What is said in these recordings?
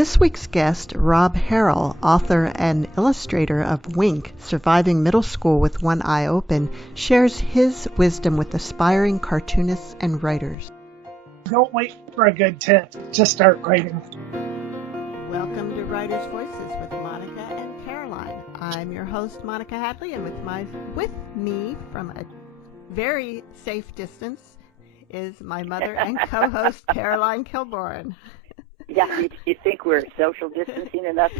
This week's guest, Rob Harrell, author and illustrator of Wink, Surviving Middle School with One Eye Open, shares his wisdom with aspiring cartoonists and writers. Don't wait for a good tip. Just start writing. Welcome to Writers' Voices with Monica and Caroline. I'm your host, Monica Hadley, and with me from a very safe distance is my mother and co-host, Caroline Kilborn. Yeah, you think we're social distancing enough?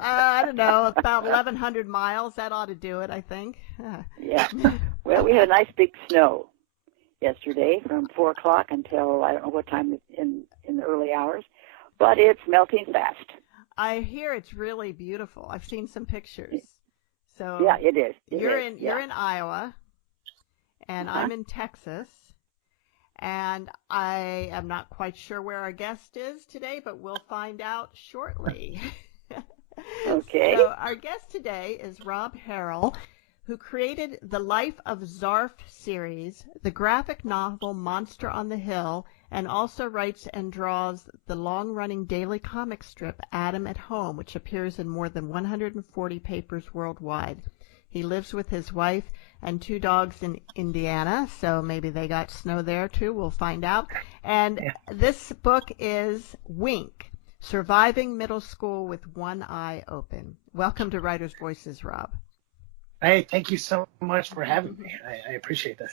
I don't know, about 1,100 miles. That ought to do it, I think. Yeah. Well, we had a nice big snow yesterday from 4 o'clock until I don't know what time in the early hours, but it's melting fast. I hear it's really beautiful. I've seen some pictures. So yeah, it is. You're in Iowa, and I'm in Texas. And I am not quite sure where our guest is today, but we'll find out shortly. Okay. So our guest today is Rob Harrell, who created the Life of Zarf series, the graphic novel Monster on the Hill, and also writes and draws the long-running daily comic strip Adam at Home, which appears in more than 140 papers worldwide. He lives with his wife and 2 dogs in Indiana, so maybe they got snow there too. We'll find out. And this book is Wink, Surviving Middle School with One Eye Open. Welcome to Writers' Voices, Rob. Hey, thank you so much for having me. I appreciate that.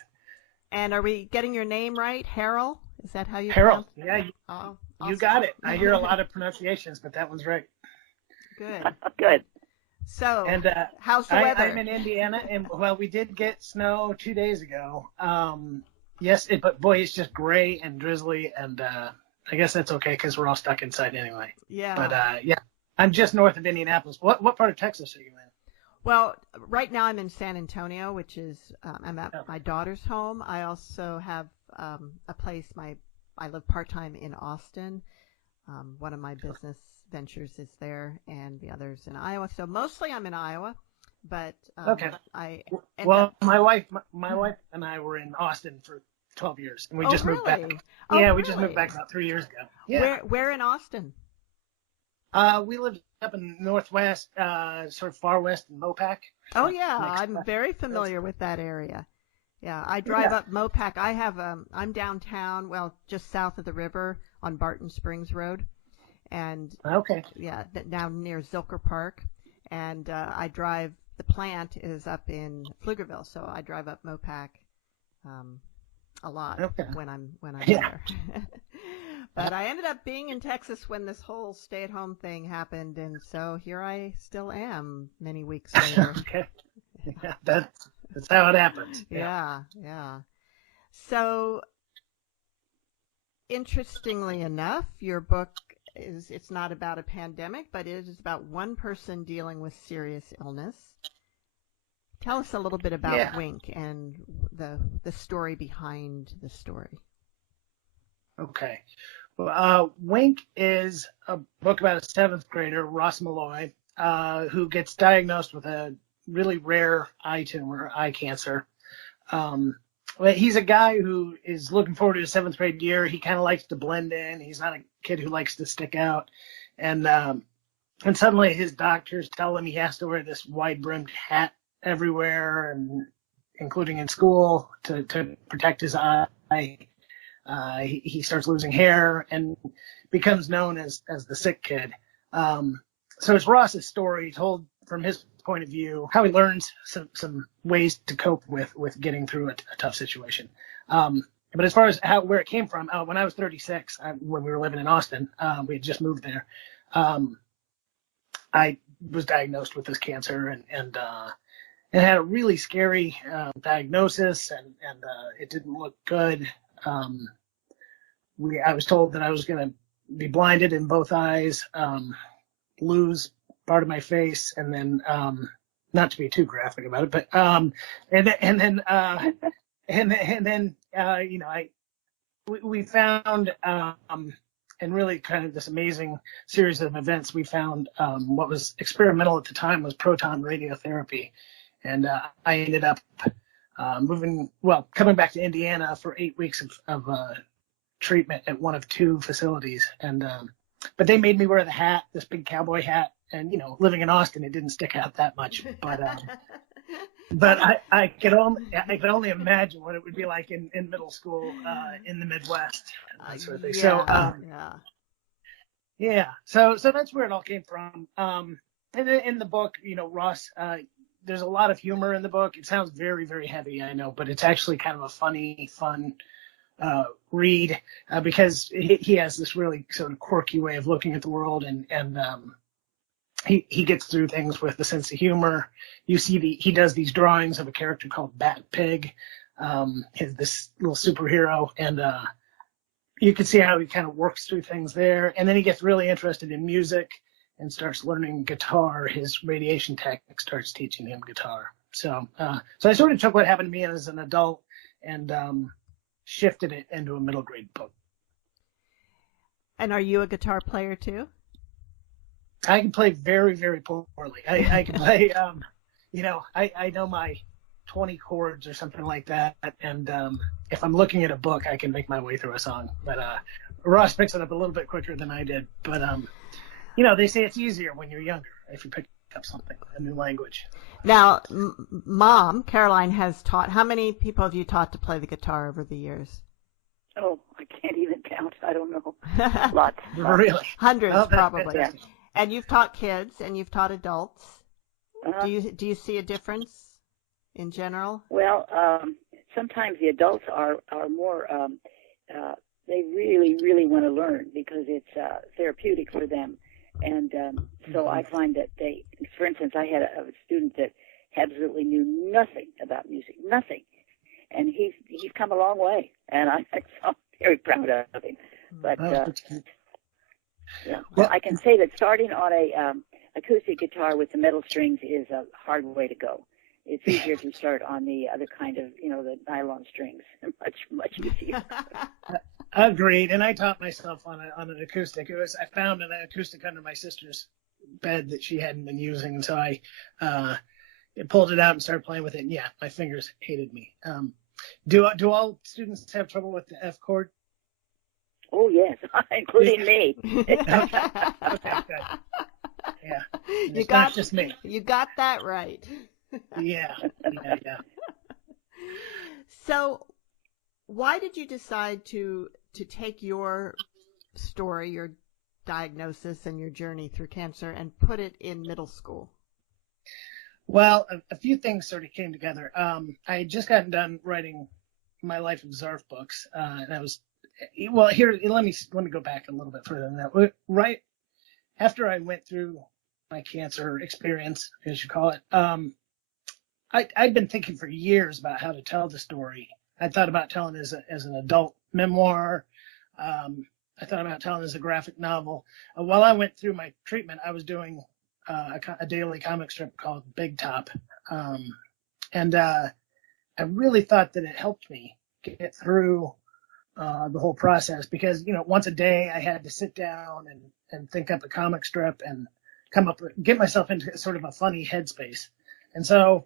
And are we getting your name right? Harrell? Is that how you Harrell, pronounce it? yeah. Awesome. You got it. I hear a lot of pronunciations, but that one's right. Good. Good. So, and how's the weather? I'm in Indiana, and well, we did get snow 2 days ago. Yes, but boy, it's just gray and drizzly, and I guess that's okay because we're all stuck inside anyway. Yeah. But yeah, I'm just north of Indianapolis. What part of Texas are you in? Well, right now I'm in San Antonio, which is I'm at my daughter's home. I also have a place. I live part-time in Austin. One of my business ventures is there, and the others in Iowa. So mostly I'm in Iowa, but okay. My wife and I were in Austin for 12 years, and we just moved back. We just moved back about 3 years ago. Yeah. Where in Austin? We lived up in Northwest, sort of far west in Mopac. Oh yeah, I'm very familiar with that area. Yeah, I drive up Mopac. I have I'm downtown, well, just south of the river on Barton Springs Road, and down near Zilker Park, and I drive. The plant is up in Pflugerville, so I drive up Mopac a lot when I'm there. But I ended up being in Texas when this whole stay-at-home thing happened, and so here I still am many weeks later. Okay. Yeah, that's how it happens. Yeah. So, interestingly enough, your book it's not about a pandemic, but it is about one person dealing with serious illness. Tell us a little bit about Wink and the story behind the story. Okay. Well, Wink is a book about a 7th grader, Ross Malloy, who gets diagnosed with a really rare eye tumor, eye cancer. He's a guy who is looking forward to his 7th grade year. He kind of likes to blend in. He's not a kid who likes to stick out. And suddenly his doctors tell him he has to wear this wide-brimmed hat everywhere, and including in school, to protect his eye. He starts losing hair and becomes known as the sick kid. So it's Ross's story told from his point of view, how he learns some ways to cope with getting through a tough situation. But as far as where it came from, when I was 36, when we were living in Austin, we had just moved there. I was diagnosed with this cancer and had a really scary diagnosis, and it didn't look good. I was told that I was going to be blinded in both eyes, lose part of my face, and then not to be too graphic about it, but we found and really kind of this amazing series of events. We found what was experimental at the time was proton radiotherapy, and I ended up coming back to Indiana for 8 weeks of treatment at one of 2 facilities, and but they made me wear the hat, this big cowboy hat, and living in Austin, it didn't stick out that much. But I could only imagine what it would be like in middle school in the Midwest, that sort of thing. So that's where it all came from. And in the book, Ross, there's a lot of humor in the book. It sounds very, very heavy, I know, but it's actually kind of a funny, fun read because he has this really sort of quirky way of looking at the world, and he gets through things with a sense of humor. You see he does these drawings of a character called Bat Pig, this little superhero, and you can see how he kind of works through things there. And then he gets really interested in music and starts learning guitar. His radiation tech starts teaching him guitar. So I sort of took what happened to me as an adult and shifted it into a middle grade book. And are you a guitar player too? I can play very, very poorly. I can play, I know my 20 chords or something like that. And if I'm looking at a book, I can make my way through a song. But Ross picks it up a little bit quicker than I did. But, they say it's easier when you're younger if you pick up something, a new language. Now, Mom, Caroline, has taught, how many people have you taught to play the guitar over the years? Oh, I can't even count. I don't know. Lots. Really? Hundreds, probably. Yeah. And you've taught kids and you've taught adults. Uh-huh. Do you see a difference in general? Well, sometimes the adults are more. They really, really want to learn because it's therapeutic for them, and so I find that for instance, I had a student that absolutely knew nothing about music, nothing, and he's come a long way, and I'm very proud of him. But well, I can say that starting on a acoustic guitar with the metal strings is a hard way to go. It's easier to start on the other kind of, the nylon strings. Much easier. Agreed. And I taught myself on an acoustic. I found an acoustic under my sister's bed that she hadn't been using, and so I pulled it out and started playing with it. And yeah, my fingers hated me. Do all students have trouble with the F chord? Oh yes, including me. Okay, good. Yeah, it's not just me. You got that right. Yeah. So, why did you decide to take your story, your diagnosis, and your journey through cancer and put it in middle school? Well, a few things sort of came together. I had just gotten done writing my Life of Zarf books, and I was here. Let me go back a little bit further than that. Right after I went through my cancer experience, as you call it, I'd been thinking for years about how to tell the story. I thought about telling it as an adult memoir. I thought about telling it as a graphic novel. While I went through my treatment, I was doing a daily comic strip called Big Top. And I really thought that it helped me get through the whole process because, once a day I had to sit down and think up a comic strip and get myself into sort of a funny headspace. And so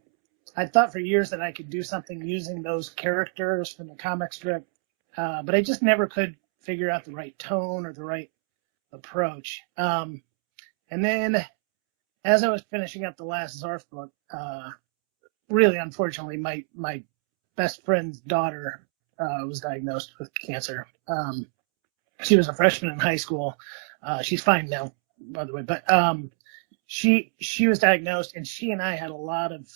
I thought for years that I could do something using those characters from the comic strip, but I just never could figure out the right tone or the right approach. And then as I was finishing up the last Zarf book, really unfortunately, my best friend's daughter was diagnosed with cancer. She was a freshman in high school. She's fine now, by the way, but she was diagnosed, and she and I had a lot of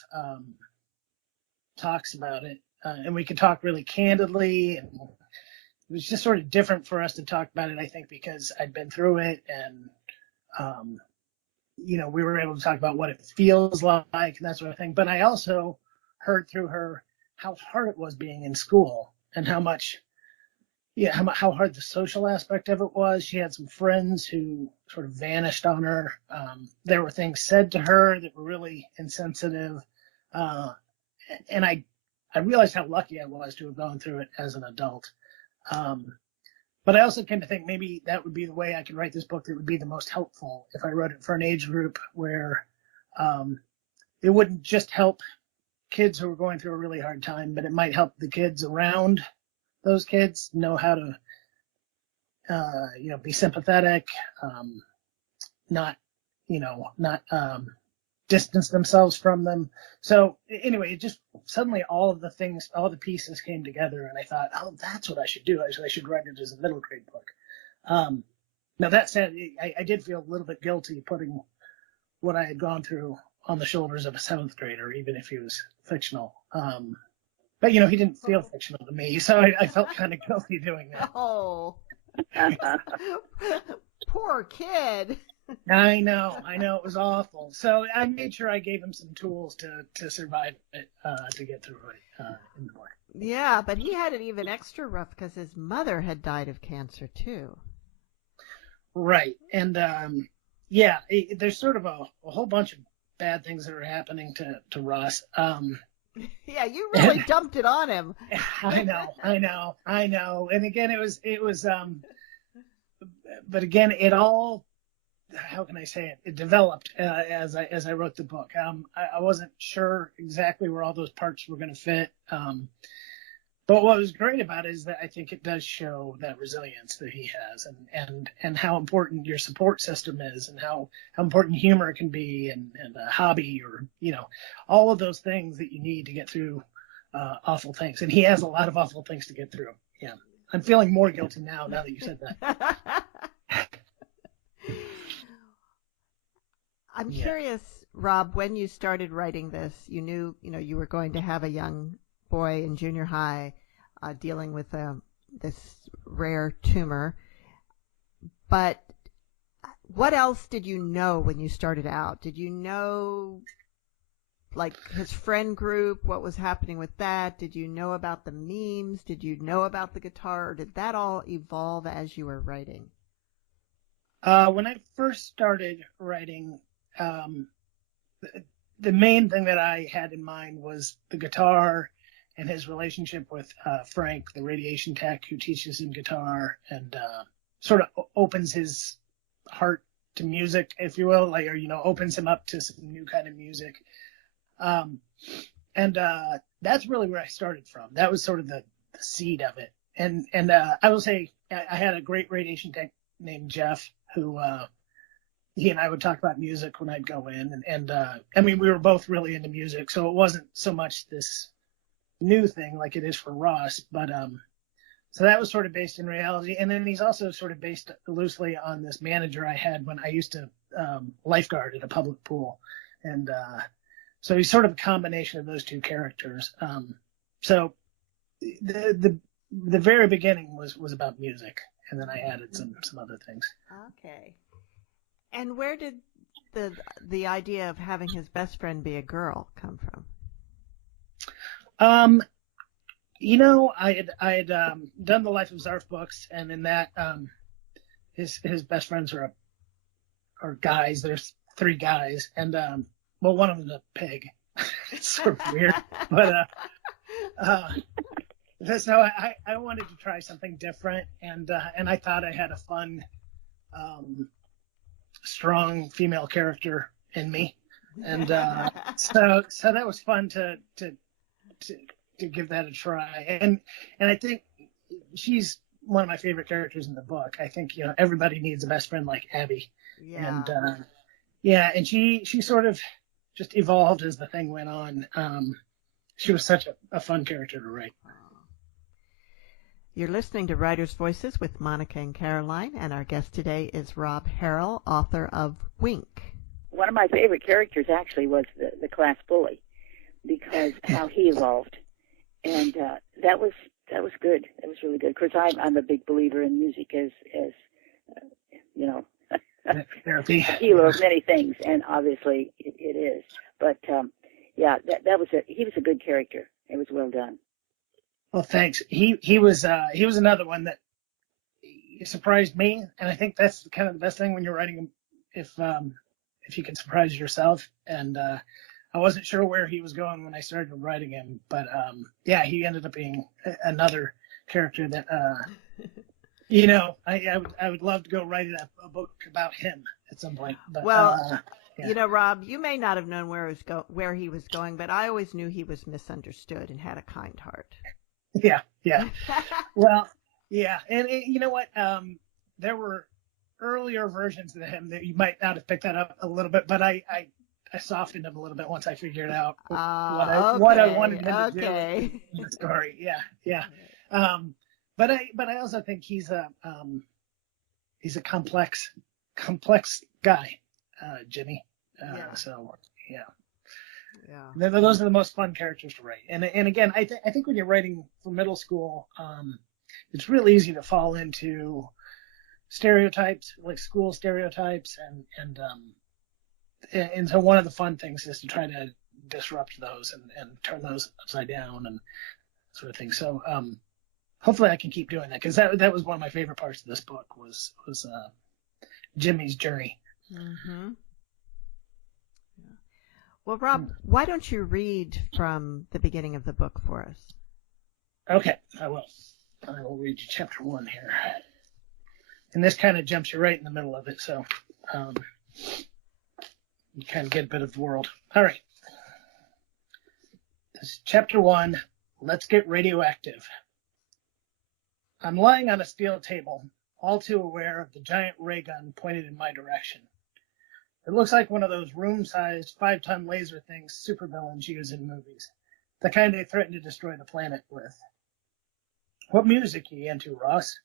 talks about it, and we could talk really candidly, and it was just sort of different for us to talk about it, I think, because I'd been through it, and we were able to talk about what it feels like and that sort of thing. But I also heard through her how hard it was being in school and how hard the social aspect of it was. She had some friends who sort of vanished on her. There were things said to her that were really insensitive. And I realized how lucky I was to have gone through it as an adult. But I also came to think maybe that would be the way I could write this book that would be the most helpful if I wrote it for an age group where it wouldn't just help kids who were going through a really hard time, but it might help the kids around those kids know how be sympathetic, not, not distance themselves from them. So anyway, it just suddenly all the pieces came together, and I thought, oh, that's what I should do. I should write it as a middle grade book. Now that said, I did feel a little bit guilty putting what I had gone through on the shoulders of a seventh grader, even if he was fictional. But he didn't feel fictional to me, so I felt kind of guilty doing that. Oh, poor kid. I know, it was awful. So I made sure I gave him some tools to survive it, to get through it in the book. Yeah, but he had it even extra rough because his mother had died of cancer too. Right, and there's sort of a whole bunch of bad things that are happening to Ross. Yeah, you really dumped it on him. I know. And again, it was, but again, it all, how can I say it? It developed as I wrote the book. I wasn't sure exactly where all those parts were going to fit. But what was great about it is that I think it does show that resilience that he has, and how important your support system is, and how important humor can be, and a hobby, or all of those things that you need to get through awful things. And he has a lot of awful things to get through. Yeah, I'm feeling more guilty now that you said that. I'm curious, Rob, when you started writing this, you knew you were going to have a young boy in junior high dealing with this rare tumor. But what else did you know when you started out? Did you know, like, his friend group, what was happening with that? Did you know about the memes? Did you know about the guitar? Or did that all evolve as you were writing? When I first started writing, the main thing that I had in mind was the guitar and his relationship with Frank, the radiation tech who teaches him guitar, and sort of opens his heart to music, if you will, opens him up to some new kind of music. And that's really where I started from. That was sort of the seed of it. And I will say I had a great radiation tech named Jeff who he and I would talk about music when I'd go in, and I mean, we were both really into music, so it wasn't so much this new thing like it is for Ross, but so that was sort of based in reality. And then he's also sort of based loosely on this manager I had when I used to lifeguard at a public pool, and so he's sort of a combination of those two characters. So the very beginning was about music, and then I added some other things. Okay. And where did the idea of having his best friend be a girl come from? I had done the Life of Zarf books, and in that, his best friends are guys. There's 3 guys, and one of them's a pig. It's sort of weird, but so I wanted to try something different, and I thought I had a fun, strong female character in me, and so that was fun to give that a try, and I think she's one of my favorite characters in the book. I think everybody needs a best friend like Abby, and and she sort of just evolved as the thing went on. She was such a fun character to write. You're listening to Writers' Voices with Monica and Caroline, and our guest today is Rob Harrell, author of Wink. One of my favorite characters actually was the class bully, because how he evolved, and that was good. That was really good. Of course, I'm a big believer in music as therapy, a healer of many things, and obviously it is. But that was he was a good character. It was well done. Well, thanks. He was another one that surprised me, and I think that's kind of the best thing when you're writing, if you can surprise yourself. And I wasn't sure where he was going when I started writing him, but he ended up being another character that I would love to go write a book about him at some point. But, Rob, you may not have known where he was going, but I always knew he was misunderstood and had a kind heart. Yeah. Well, yeah. And you know what? there were earlier versions of him that you might not have picked that up a little bit, but I softened him a little bit once I figured out what I wanted him to do in the story. Yeah. But I also think he's a complex guy, Jimmy. So yeah. Those are the most fun characters to write. And again, I think when you're writing for middle school, it's real easy to fall into stereotypes, like school stereotypes, and so one of the fun things is to try to disrupt those and turn those upside down and sort of thing. So hopefully I can keep doing that, because that was one of my favorite parts of this book was Jimmy's journey. Mm-hmm. Yeah. Well, Rob, why don't you read from the beginning of the book for us? Okay, I will. I will read you chapter 1 here. And this kind of jumps you right in the middle of it, so you kind of get a bit of the world. All right. This is chapter 1, Let's Get Radioactive. I'm lying on a steel table, all too aware of the giant ray gun pointed in my direction. It looks like one of those room-sized 5-ton laser things supervillains use in movies, the kind they threaten to destroy the planet with. What music are you into, Ross?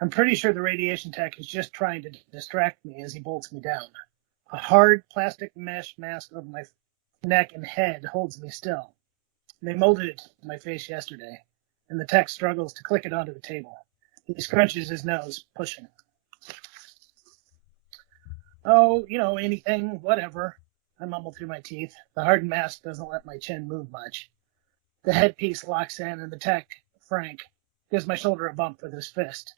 I'm pretty sure the radiation tech is just trying to distract me as he bolts me down. A hard plastic mesh mask over my neck and head holds me still. They molded it to my face yesterday, and the tech struggles to click it onto the table. He scrunches his nose, pushing. Oh, anything, whatever. I mumble through my teeth. The hardened mask doesn't let my chin move much. The headpiece locks in, and the tech, Frank, gives my shoulder a bump with his fist.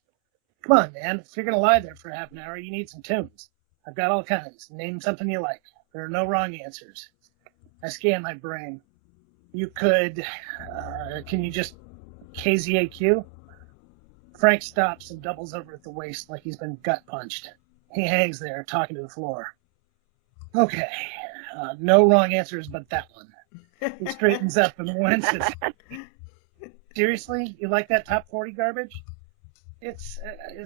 Come on, man. If you're going to lie there for half an hour, you need some tunes. I've got all kinds. Name something you like. There are no wrong answers. I scan my brain. You could, can you just KZAQ? Frank stops and doubles over at the waist like he's been gut punched. He hangs there, talking to the floor. Okay, no wrong answers but that one. He straightens up and winces. Seriously? You like that top 40 garbage? It's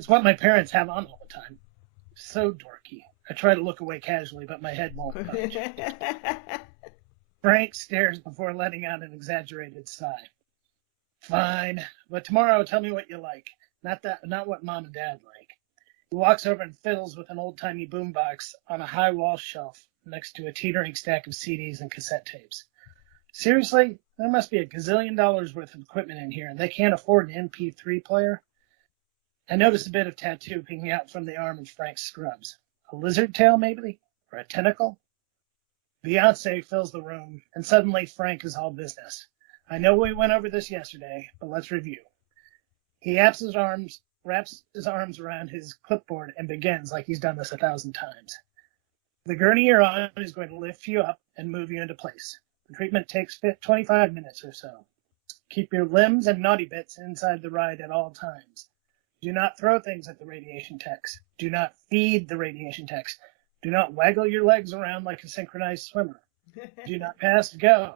what my parents have on all the time. So dorky. I try to look away casually, but my head won't budge. Frank stares before letting out an exaggerated sigh. Fine, but tomorrow tell me what you like. Not what Mom and Dad like. He walks over and fiddles with an old-timey boombox on a high wall shelf next to a teetering stack of CDs and cassette tapes. Seriously? There must be $1 gazillion worth of equipment in here, and they can't afford an MP3 player? I notice a bit of tattoo peeking out from the arm of Frank's scrubs. A lizard tail, maybe? Or a tentacle? Beyonce fills the room, and suddenly Frank is all business. I know we went over this yesterday, but let's review. He wraps his arms around his clipboard and begins like he's done this 1,000 times. The gurney you're on is going to lift you up and move you into place. The treatment takes 25 minutes or so. Keep your limbs and naughty bits inside the ride at all times. Do not throw things at the radiation techs. Do not feed the radiation techs. Do not waggle your legs around like a synchronized swimmer. Do not pass go.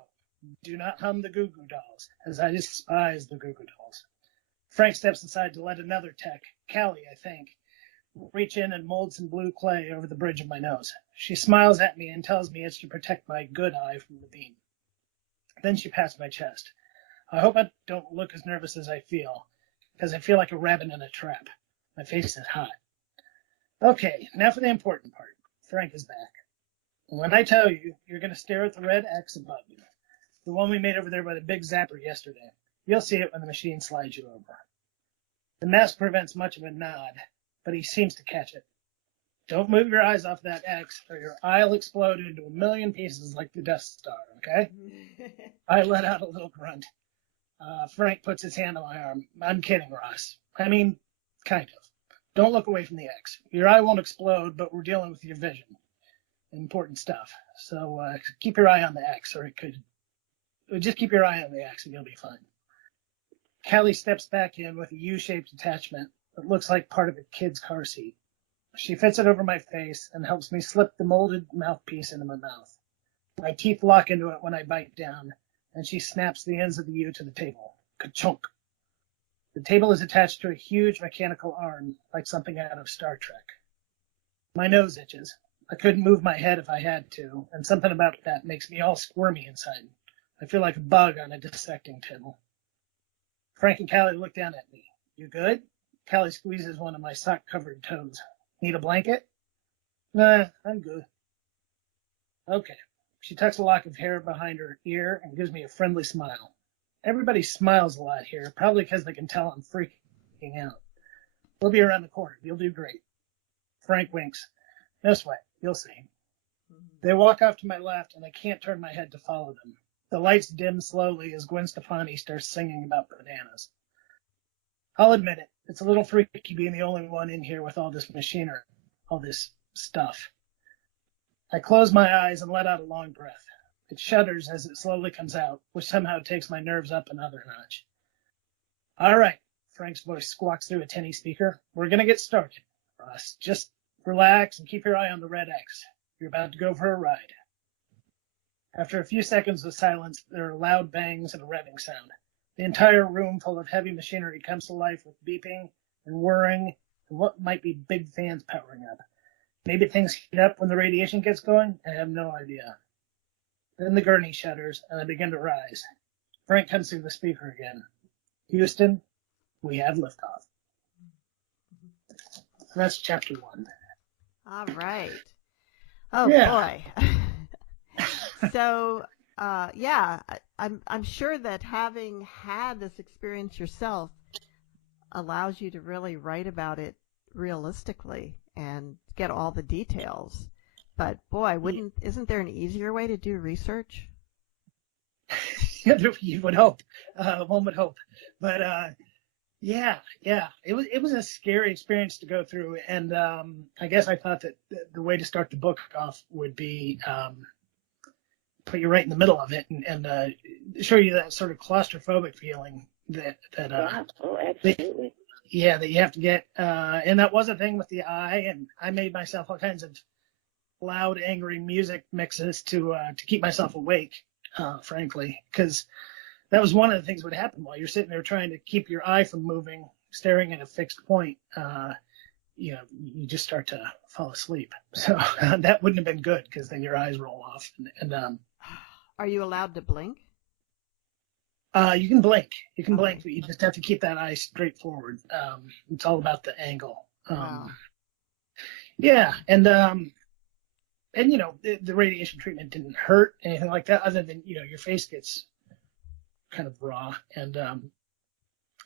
Do not hum the Goo Goo Dolls, as I despise the Goo Goo Dolls. Frank steps aside to let another tech, Callie, I think, reach in and mold some blue clay over the bridge of my nose. She smiles at me and tells me it's to protect my good eye from the beam. Then she pats my chest. I hope I don't look as nervous as I feel, because I feel like a rabbit in a trap. My face is hot. Okay, now for the important part. Frank is back. When I tell you, you're going to stare at the red X above you, the one we made over there by the big zapper yesterday. You'll see it when the machine slides you over. The mask prevents much of a nod, but he seems to catch it. Don't move your eyes off that X, or your eye will explode into a million pieces like the Death Star, okay? I let out a little grunt. Frank puts his hand on my arm. I'm kidding, Ross. I mean, kind of. Don't look away from the X. Your eye won't explode, but we're dealing with your vision. Important stuff. So keep your eye on the X, or it could... Just keep your eye on the X and you'll be fine. Callie steps back in with a U-shaped attachment that looks like part of a kid's car seat. She fits it over my face and helps me slip the molded mouthpiece into my mouth. My teeth lock into it when I bite down, and she snaps the ends of the U to the table. Ka-chunk. The table is attached to a huge mechanical arm, like something out of Star Trek. My nose itches. I couldn't move my head if I had to, and something about that makes me all squirmy inside. I feel like a bug on a dissecting table. Frank and Callie look down at me. You good? Callie squeezes one of my sock-covered toes. Need a blanket? Nah, I'm good. Okay. She tucks a lock of hair behind her ear and gives me a friendly smile. Everybody smiles a lot here, probably because they can tell I'm freaking out. We'll be around the corner. You'll do great. Frank winks. No sweat. You'll see. They walk off to my left, and I can't turn my head to follow them. The lights dim slowly as Gwen Stefani starts singing about bananas. I'll admit it. It's a little freaky being the only one in here with all this machinery, all this stuff. I close my eyes and let out a long breath. It shudders as it slowly comes out, which somehow takes my nerves up another notch. All right, Frank's voice squawks through a tinny speaker. We're going to get started, Ross. Just relax and keep your eye on the red X. You're about to go for a ride. After a few seconds of silence, there are loud bangs and a revving sound. The entire room full of heavy machinery comes to life with beeping and whirring and what might be big fans powering up. Maybe things heat up when the radiation gets going? I have no idea. Then the gurney shudders, and I begin to rise. Frank comes through the speaker again. Houston, we have liftoff. That's chapter 1. All right. Oh, yeah. Boy. So, I'm sure that having had this experience yourself allows you to really write about it realistically and get all the details. But boy, isn't there an easier way to do research? You would hope. One would hope. But yeah, it was a scary experience to go through, and I guess I thought that the way to start the book off would be put you right in the middle of it and show you that sort of claustrophobic feeling that absolutely. that you have to get, and that was a thing with the eye, and I made myself all kinds of loud, angry music mixes to keep myself awake, frankly, because that was one of the things that would happen while you're sitting there trying to keep your eye from moving, staring at a fixed point. You just start to fall asleep. So that wouldn't have been good because then your eyes roll off. And are you allowed to blink? You can blink. You can blink, but you just have to keep that eye straight forward. It's all about the angle. Wow. Yeah, and the radiation treatment didn't hurt anything like that, other than your face gets kind of raw, and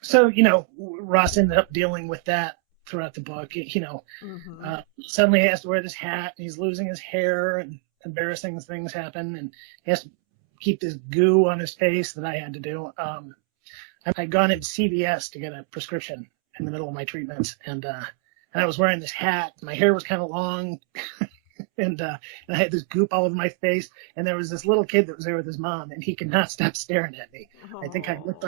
so Ross ended up dealing with that throughout the book. Suddenly he has to wear this hat, and he's losing his hair, and embarrassing things happen, and he has to keep this goo on his face that I had to do. I'd gone into CVS to get a prescription in the middle of my treatments, and I was wearing this hat. My hair was kind of long. And I had this goop all over my face, and there was this little kid that was there with his mom, and he could not stop staring at me. I think I looked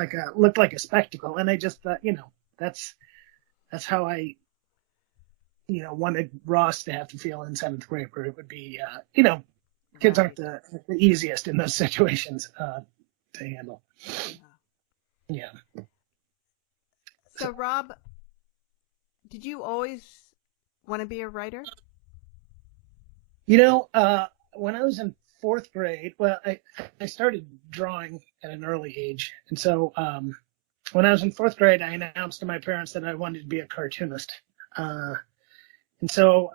like a spectacle, and I just thought, that's how I, wanted Ross to have to feel in 7th grade, where it would be, kids aren't the easiest in those situations to handle. Yeah. So, Rob, did you always want to be a writer? When I was in 4th grade, I started drawing at an early age. And so when I was in 4th grade, I announced to my parents that I wanted to be a cartoonist. And so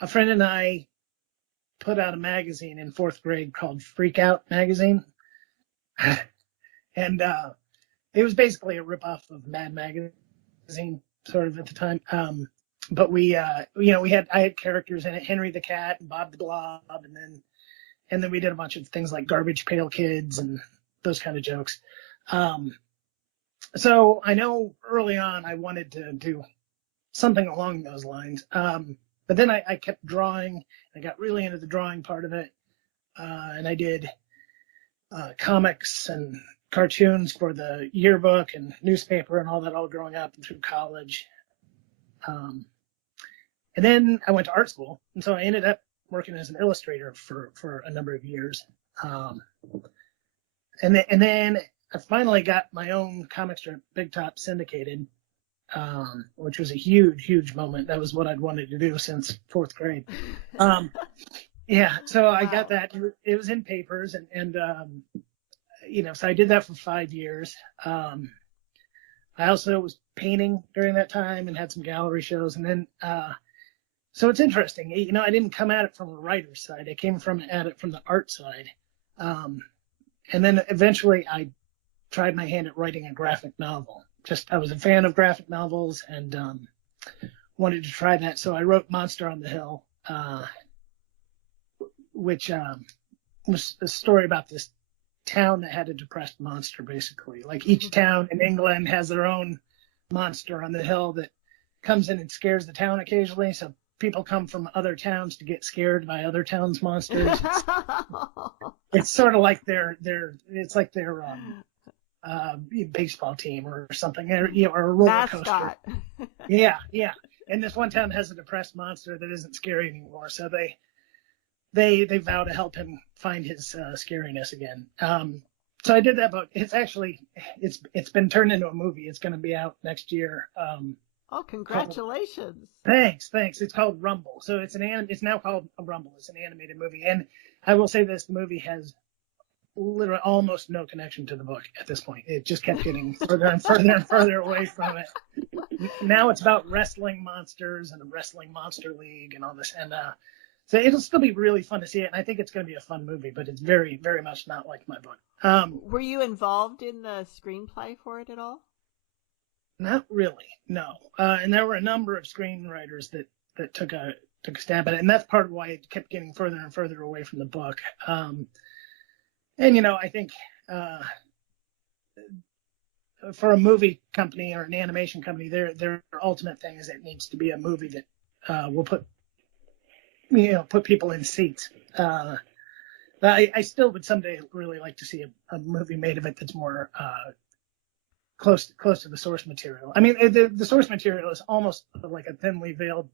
a friend and I put out a magazine in 4th grade called Freak Out magazine. And it was basically a ripoff of Mad Magazine, sort of at the time. But I had characters in it, Henry the Cat and Bob the Blob, and then we did a bunch of things like Garbage Pail Kids and those kind of jokes. So I know early on I wanted to do something along those lines. But then I kept drawing. I got really into the drawing part of it. And I did comics and cartoons for the yearbook and newspaper and all that all growing up and through college. And then I went to art school, and so I ended up working as an illustrator for a number of years. And then I finally got my own comic strip, Big Top, syndicated, which was a huge, huge moment. That was what I'd wanted to do since fourth grade. Yeah, so I got that. It was in papers, and so I did that for 5 years. I also was painting during that time and had some gallery shows, and then so it's interesting. I didn't come at it from a writer's side. I came at it from the art side, and then eventually I tried my hand at writing a graphic novel. I was a fan of graphic novels and wanted to try that. So I wrote Monster on the Hill, which was a story about this town that had a depressed monster, basically. Like each town in England has their own monster on the hill that comes in and scares the town occasionally. So people come from other towns to get scared by other towns' monsters. It's sort of like their baseball team or something, or a roller coaster. Mascot. Yeah. And this one town has a depressed monster that isn't scary anymore, so they vow to help him find his scariness again. So I did that, but it's been turned into a movie. It's going to be out next year. Oh, congratulations! Thanks. It's called Rumble. So it's now called a Rumble. It's an animated movie, and I will say this: the movie has literally almost no connection to the book at this point. It just kept getting further and further and further away from it. Now it's about wrestling monsters and a wrestling monster league and all this, and so it'll still be really fun to see it, and I think it's going to be a fun movie, but it's very, very much not like my book. Were you involved in the screenplay for it at all? Not really, no. And there were a number of screenwriters that took a stab at it, and that's part of why it kept getting further and further away from the book. And I think for a movie company or an animation company, their ultimate thing is it needs to be a movie that will put people in seats. I still would someday really like to see a movie made of it that's more close to the source material. I mean, the source material is almost like a thinly veiled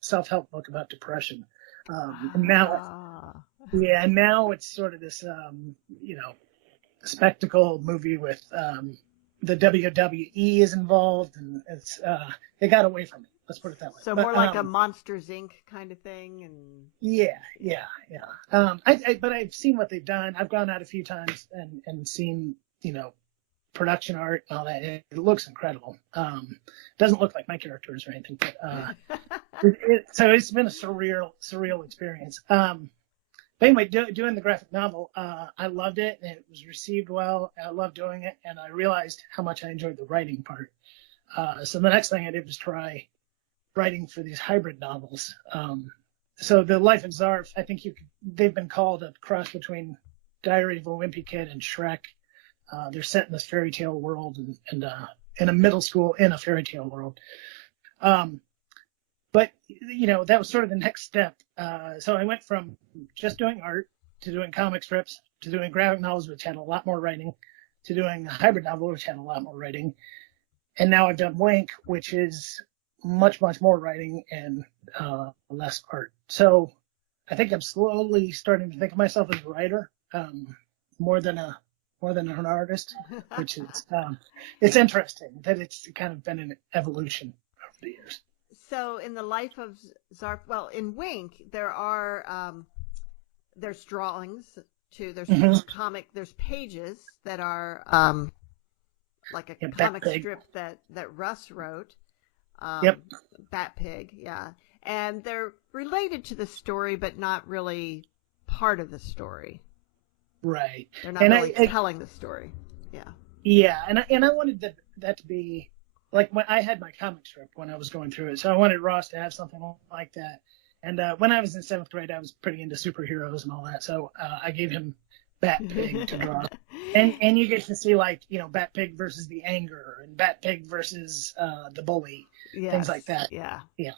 self-help book about depression. And now it's sort of this, spectacle movie with the WWE is involved, and they got away from it. Let's put it that way. So more like a Monsters Inc. kind of thing, and yeah. But I've seen what they've done. I've gone out a few times and seen production art and all that. It looks incredible. Doesn't look like my characters or anything, but so it's been a surreal experience. But anyway, doing the graphic novel, I loved it, and it was received well. I loved doing it, and I realized how much I enjoyed the writing part. So the next thing I did was try writing for these hybrid novels. So The Life of Zarf, I think they've been called a cross between Diary of a Wimpy Kid and Shrek. They're set in this fairy tale world and in a middle school in a fairy tale world. But that was sort of the next step. So I went from just doing art to doing comic strips to doing graphic novels, which had a lot more writing, to doing a hybrid novel, which had a lot more writing. And now I've done Wink, which is much, much more writing and less art. So I think I'm slowly starting to think of myself as a writer, more than an artist, which is it's interesting that it's kind of been an evolution over the years. So in The Life of Zarf, well, in Wink there are there's drawings too. There's comic. There's pages that are like a comic strip that Russ wrote. Bat Pig, yeah. And they're related to the story, but not really part of the story. Right. They're not really telling the story. Yeah. Yeah, and I wanted that to be like when I had my comic strip when I was going through it. So I wanted Ross to have something like that. And when I was in 7th grade, I was pretty into superheroes and all that. So I gave him Bat Pig to draw. And you get to see Bat Pig versus the anger and Bat Pig versus the bully, things like that. Yeah. Yeah.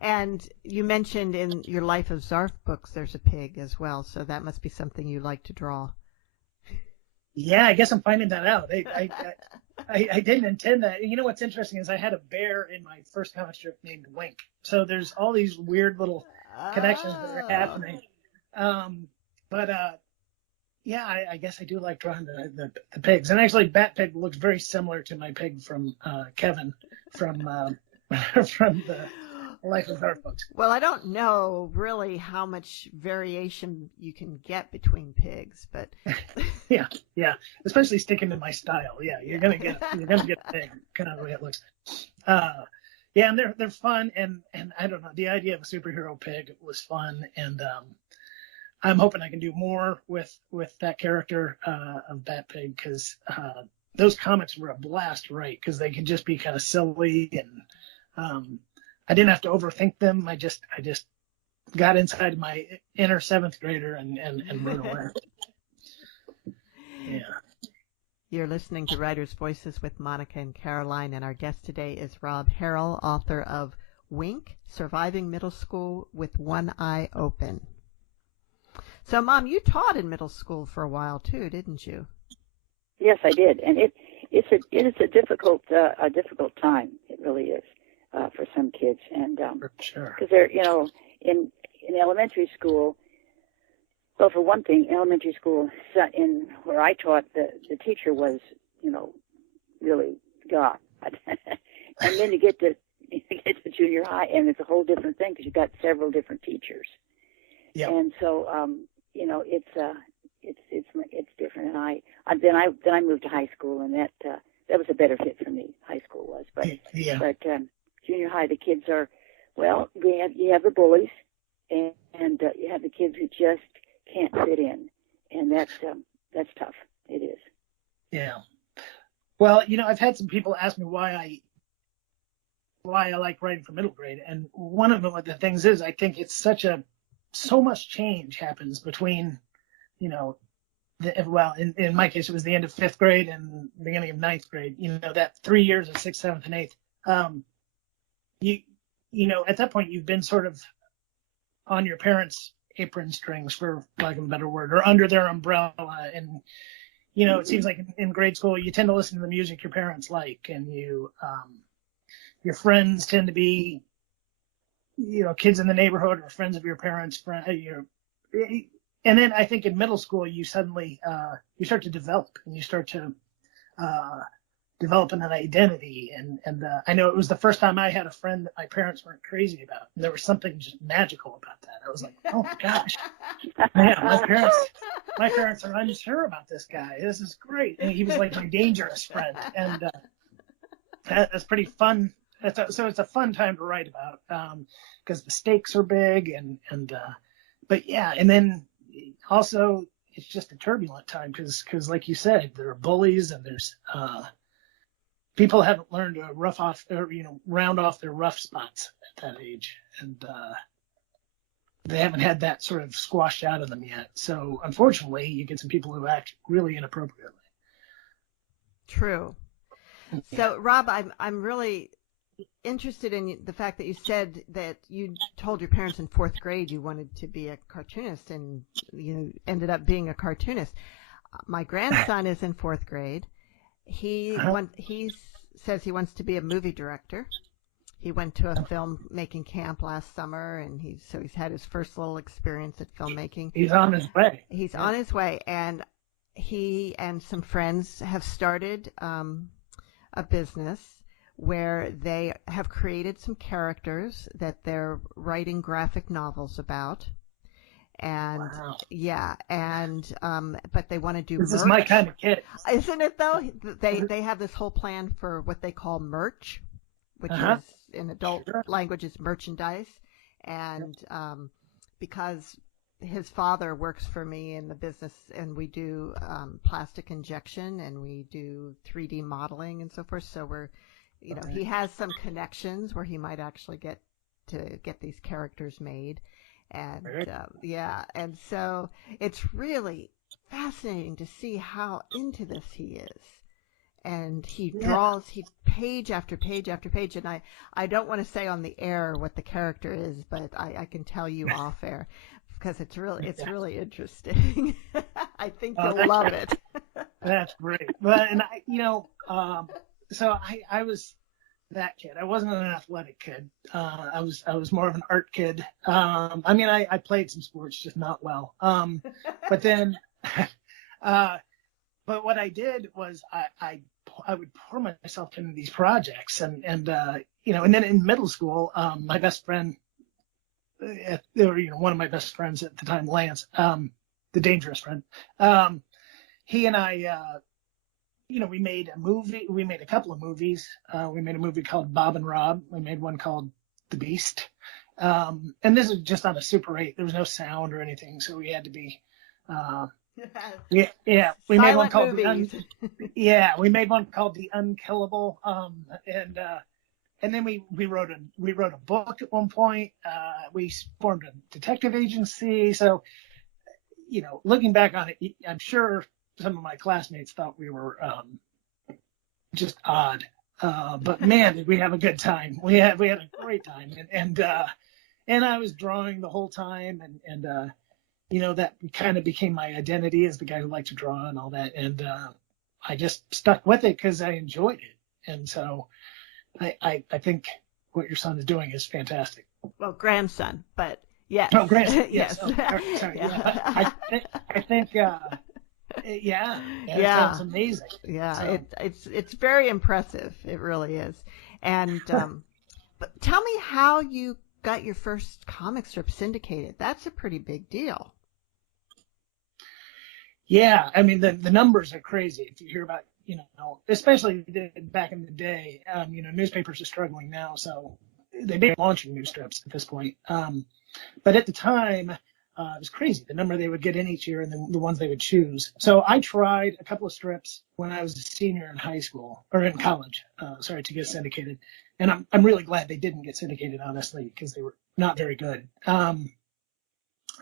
And you mentioned in your Life of Zarf books, there's a pig as well. So that must be something you like to draw. Yeah, I guess I'm finding that out. I didn't intend that. You know what's interesting is I had a bear in my first comic strip named Wink. So there's all these weird little connections that are happening. But yeah, I guess I do like drawing the pigs. And actually, Bat Pig looks very similar to my pig from Kevin from from the Life of Zarf books. Well, I don't know really how much variation you can get between pigs, but yeah, especially sticking to my style. Yeah, you're gonna get a pig kind of the way it looks. Yeah, and they're fun, and I don't know, the idea of a superhero pig was fun, and I'm hoping I can do more with that character of Bat Pig, because those comics were a blast to write, because they could just be kind of silly, and I didn't have to overthink them. I just got inside my inner seventh grader and wrote away. Yeah. You're listening to Writers' Voices with Monica and Caroline, and our guest today is Rob Harrell, author of Wink, Surviving Middle School with One Eye Open. So, Mom, you taught in middle school for a while too, didn't you? Yes, I did, and it is a difficult time. It really is for some kids, and For sure. because they're in elementary school. Well, for one thing, elementary school in where I taught, the teacher was really God, and then you get to junior high, and it's a whole different thing because you've got several different teachers. Yeah. And so it's different. And then I moved to high school, and that was a better fit for me. High school was, but junior high, the kids are, well, you have the bullies, and you have the kids who just can't fit in, and that's tough. It is. Yeah. Well, I've had some people ask me why I like writing for middle grade, and one of the things is I think it's so much change happens between, in my case it was the end of fifth grade and beginning of ninth grade. That 3 years of sixth, seventh, and eighth. At that point you've been sort of on your parents' apron strings, for lack of a better word, or under their umbrella, and it seems like in grade school you tend to listen to the music your parents like, and your friends tend to be kids in the neighborhood or friends of your parents, and then I think in middle school you suddenly you start to develop, and you start to develop an identity, and I know it was the first time I had a friend that my parents weren't crazy about, and there was something just magical about that. I was like, oh my gosh, man, my parents are unsure about this guy. This is great. And he was like my dangerous friend, and that's pretty fun. So it's a fun time to write about, because the stakes are big, but yeah, and then also it's just a turbulent time because like you said, there are bullies, and there's people haven't learned to round off their rough spots at that age, and they haven't had that sort of squashed out of them yet. So unfortunately, you get some people who act really inappropriately. True. Yeah. So, Rob, I'm really interested in the fact that you said that you told your parents in fourth grade you wanted to be a cartoonist, and you ended up being a cartoonist. My grandson is in fourth grade. He says he wants to be a movie director. He went to a filmmaking camp last summer, and he's had his first little experience at filmmaking. He's on his way. He's on his way, and he and some friends have started a business where they have created some characters that they're writing graphic novels about. And wow. Yeah, and but they want to do this merch. Is my kind of kid, isn't it though? They have this whole plan for what they call merch, which is in adult language is merchandise, and because his father works for me in the business, and we do plastic injection, and we do 3D modeling and so forth. So we're, he has some connections where he might actually get these characters made. And and so it's really fascinating to see how into this he is. And he draws page after page after page, and I don't want to say on the air what the character is, but I can tell you off air, because it's really interesting. I think you'll love it. That's great. But so I was that kid. I wasn't an athletic kid. I was more of an art kid. I played some sports, just not well. But then But what I did was I would pour myself into these projects, and and then in middle school, my best friend, one of my best friends at the time, Lance, the dangerous friend, he and I, we made a movie. We made a couple of movies. We made a movie called Bob and Rob. We made one called The Beast. And this is just on a Super 8. There was no sound or anything, so we had to be. Yeah. We made one called we made one called The Unkillable. And then we wrote a book at one point. We formed a detective agency. So, looking back on it, I'm sure some of my classmates thought we were just odd. But man, did we have a good time. We had a great time. And I was drawing the whole time, and that kind of became my identity as the guy who liked to draw and all that. And I just stuck with it because I enjoyed it. And so I think what your son is doing is fantastic. Well, grandson, but yes. Oh, grandson. Yes. Oh, sorry. Yeah. I think that's amazing. Yeah, so. it's very impressive. It really is. And but tell me how you got your first comic strip syndicated. That's a pretty big deal. Yeah, I mean the numbers are crazy. If you hear about, especially back in the day, newspapers are struggling now, so they've been launching new strips at this point. But at the time, it was crazy the number they would get in each year and then the ones they would choose. So I tried a couple of strips when I was a senior in high school or in college, to get syndicated. And I'm really glad they didn't get syndicated, honestly, because they were not very good. And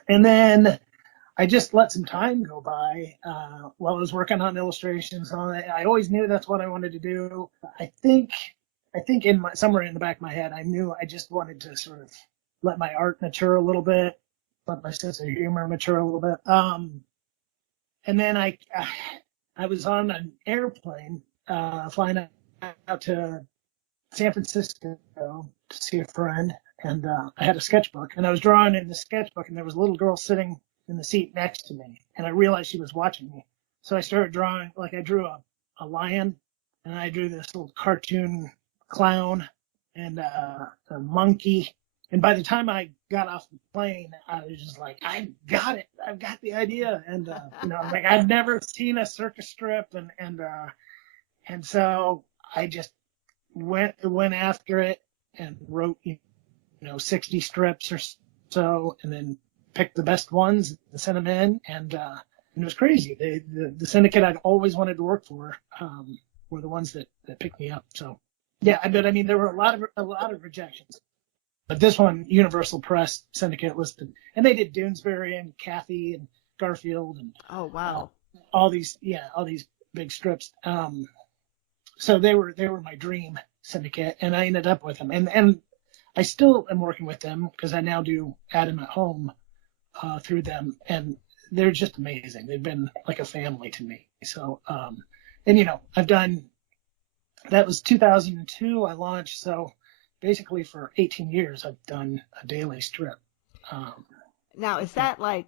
then I just let some time go by while I was working on illustrations. I always knew that's what I wanted to do. I think somewhere in the back of my head, I knew I just wanted to sort of let my art mature a little bit, let my sense of humor mature a little bit. And then I was on an airplane flying out to San Francisco to see a friend, and I had a sketchbook, and I was drawing in the sketchbook, and there was a little girl sitting in the seat next to me, and I realized she was watching me. So I started drawing, like I drew a lion, and I drew this little cartoon clown and a monkey. And by the time I got off the plane, I was just like, I got it. I've got the idea. And, like I've never seen a circus strip. And so I just went after it and wrote, 60 strips or so, and then picked the best ones and sent them in. And it was crazy. The syndicate I'd always wanted to work for were the ones that picked me up. So yeah, but I mean, there were a lot of rejections. But this one, Universal Press Syndicate listed, and they did Doonesbury and Kathy and Garfield and oh wow, all these big strips. So they were my dream syndicate, and I ended up with them, and I still am working with them because I now do Adam at Home through them, and they're just amazing. They've been like a family to me. So and I've done, that was 2002 I launched, so basically for 18 years, I've done a daily strip. Now, is that like,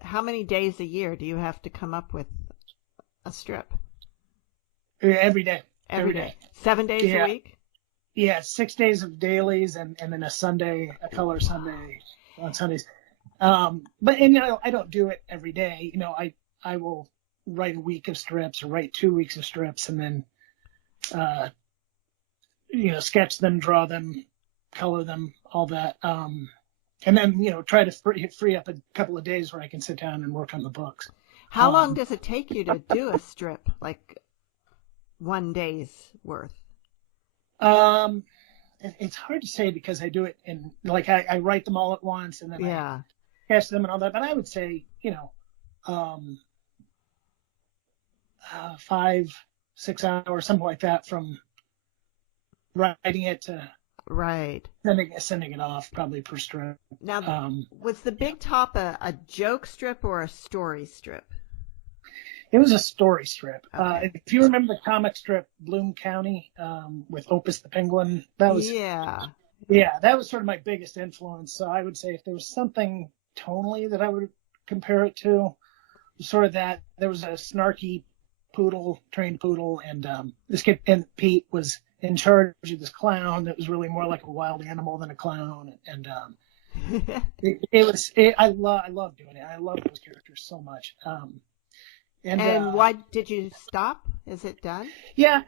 how many days a year do you have to come up with a strip? Every day. Every day. 7 days a week? Yeah, 6 days of dailies and then a Sunday, a color Sunday on Sundays. But I don't do it every day. I will write a week of strips or write 2 weeks of strips and then sketch them, draw them, color them, all that. And then, try to free up a couple of days where I can sit down and work on the books. How long does it take you to do a strip? Like 1 day's worth? It's hard to say because I do it in, like, I write them all at once and then I sketch them and all that. But I would say, 5-6 hours, something like that, from writing it to sending it off, probably per strip. Now, was the Big Top a joke strip or a story strip? It was a story strip. Okay. If you remember the comic strip Bloom County with Opus the Penguin, that was that was sort of my biggest influence. So I would say if there was something tonally that I would compare it to, sort of that. There was a snarky poodle, trained poodle, and this kid, and Pete was in charge of this clown that was really more like a wild animal than a clown. And I love doing it. I love those characters so much. And why did you stop? Is it done? Yeah,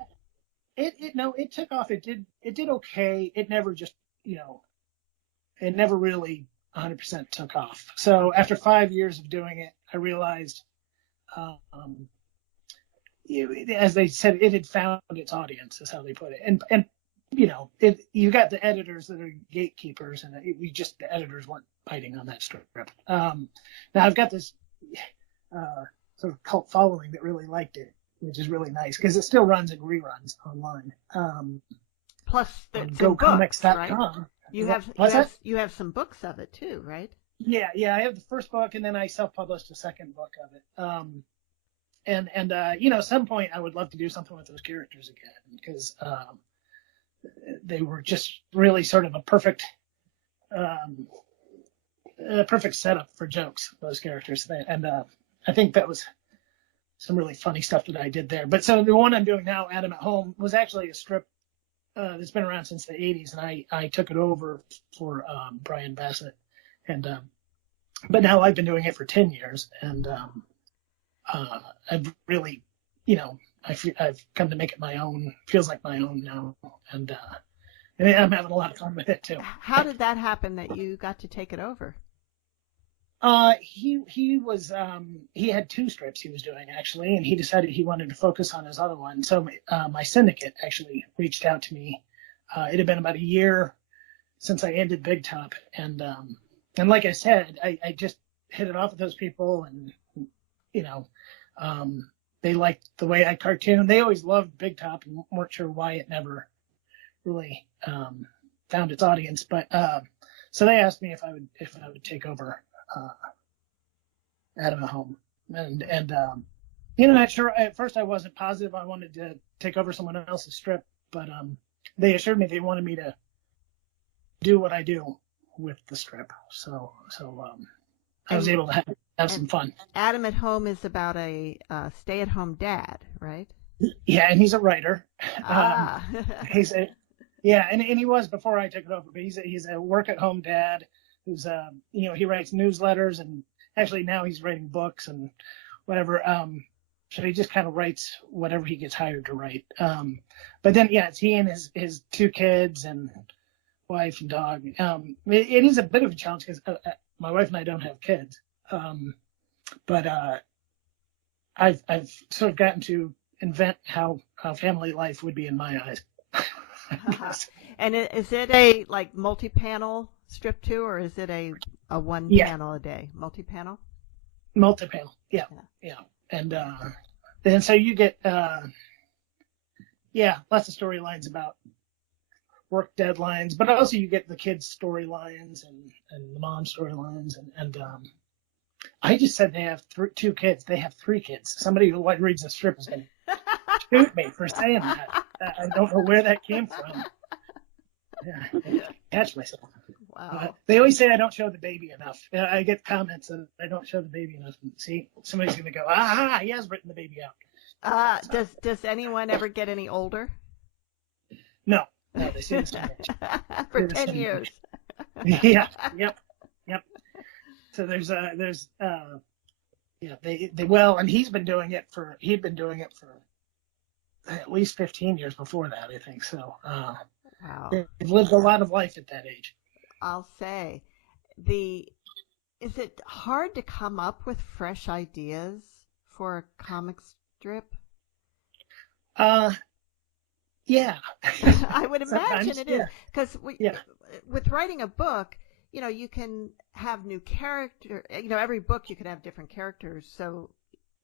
it took off. It did okay. It never just, it never really 100% took off. So after 5 years of doing it, I realized, as they said, it had found its audience, is how they put it. And you got the editors that are gatekeepers, and the editors weren't biting on that strip. Now I've got this sort of cult following that really liked it, which is really nice because it still runs in reruns online. Plus, there's GoComics.com. Right? You have some books of it too, right? Yeah. I have the first book, and then I self-published the second book of it. At some point I would love to do something with those characters again because they were just really sort of a perfect setup for jokes. Those characters, and I think that was some really funny stuff that I did there. But so the one I'm doing now, Adam at Home, was actually a strip that's been around since the 80s, and I took it over for Brian Bassett, but now I've been doing it for 10 years, and I've really, I've come to make it my own. Feels like my own now, and I'm having a lot of fun with it too. How did that happen that you got to take it over? He had 2 strips he was doing actually, and he decided he wanted to focus on his other one. So my syndicate actually reached out to me. It had been about a year since I ended Big Top, and like I said, I just hit it off with those people, and they liked the way I cartoon. They always loved Big Top and weren't sure why it never really found its audience, but so they asked me if I would take over Adam at Home, and not sure at first. I wasn't positive I wanted to take over someone else's strip, but they assured me they wanted me to do what I do with the strip, so I was able to have some fun. Adam at Home is about a stay-at-home dad, right? Yeah, and he's a writer. Ah. And he was before I took it over, but he's a work-at-home dad who's he writes newsletters, and actually now he's writing books and whatever. So he just kind of writes whatever he gets hired to write. But then it's he and his 2 kids and wife and dog. It is a bit of a challenge because my wife and I don't have kids. But I've sort of gotten to invent how family life would be in my eyes. And is it a multi-panel strip too, or is it a one panel a day? Multi-panel? Multi-panel, yeah. And so you get lots of storylines about work deadlines, but also you get the kids' storylines and the mom storylines, and I just said they have 2 kids. They have 3 kids. Somebody who reads the strip is going to shoot me for saying that. I don't know where that came from. Yeah, catch myself. Wow. They always say I don't show the baby enough. I get comments that I don't show the baby enough. See, somebody's going to go, he has written the baby out. Does anyone ever get any older? No, they stay the same age. For 10 years. Yeah, yep. So and he'd been doing it for at least 15 years before that, I think. So, wow. They've lived a lot of life at that age. I'll say, is it hard to come up with fresh ideas for a comic strip? Yeah. I would imagine it is, because with writing a book, you can have new character. Every book you could have different characters. So